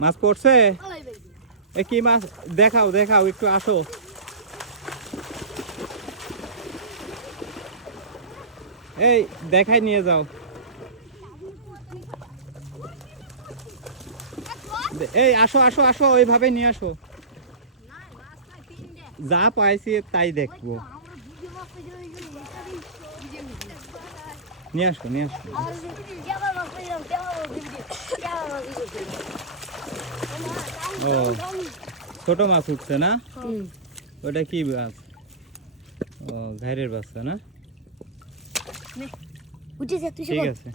মাছ পড়ছে? এ কি মাছ? দেখাও দেখাও, একটু আসো। এই দেখাই নিয়ে যাও। এই আসো আসো আসো, ওইভাবে নিয়ে আসো। যা পাইছি তাই দেখবো। নিয়ে আসো নিয়ে আসো। ও ছোট মাছ উঠছে না? ওটা কি মাছ? ও ঘাইরের বাচ্চা না? ঠিক আছে।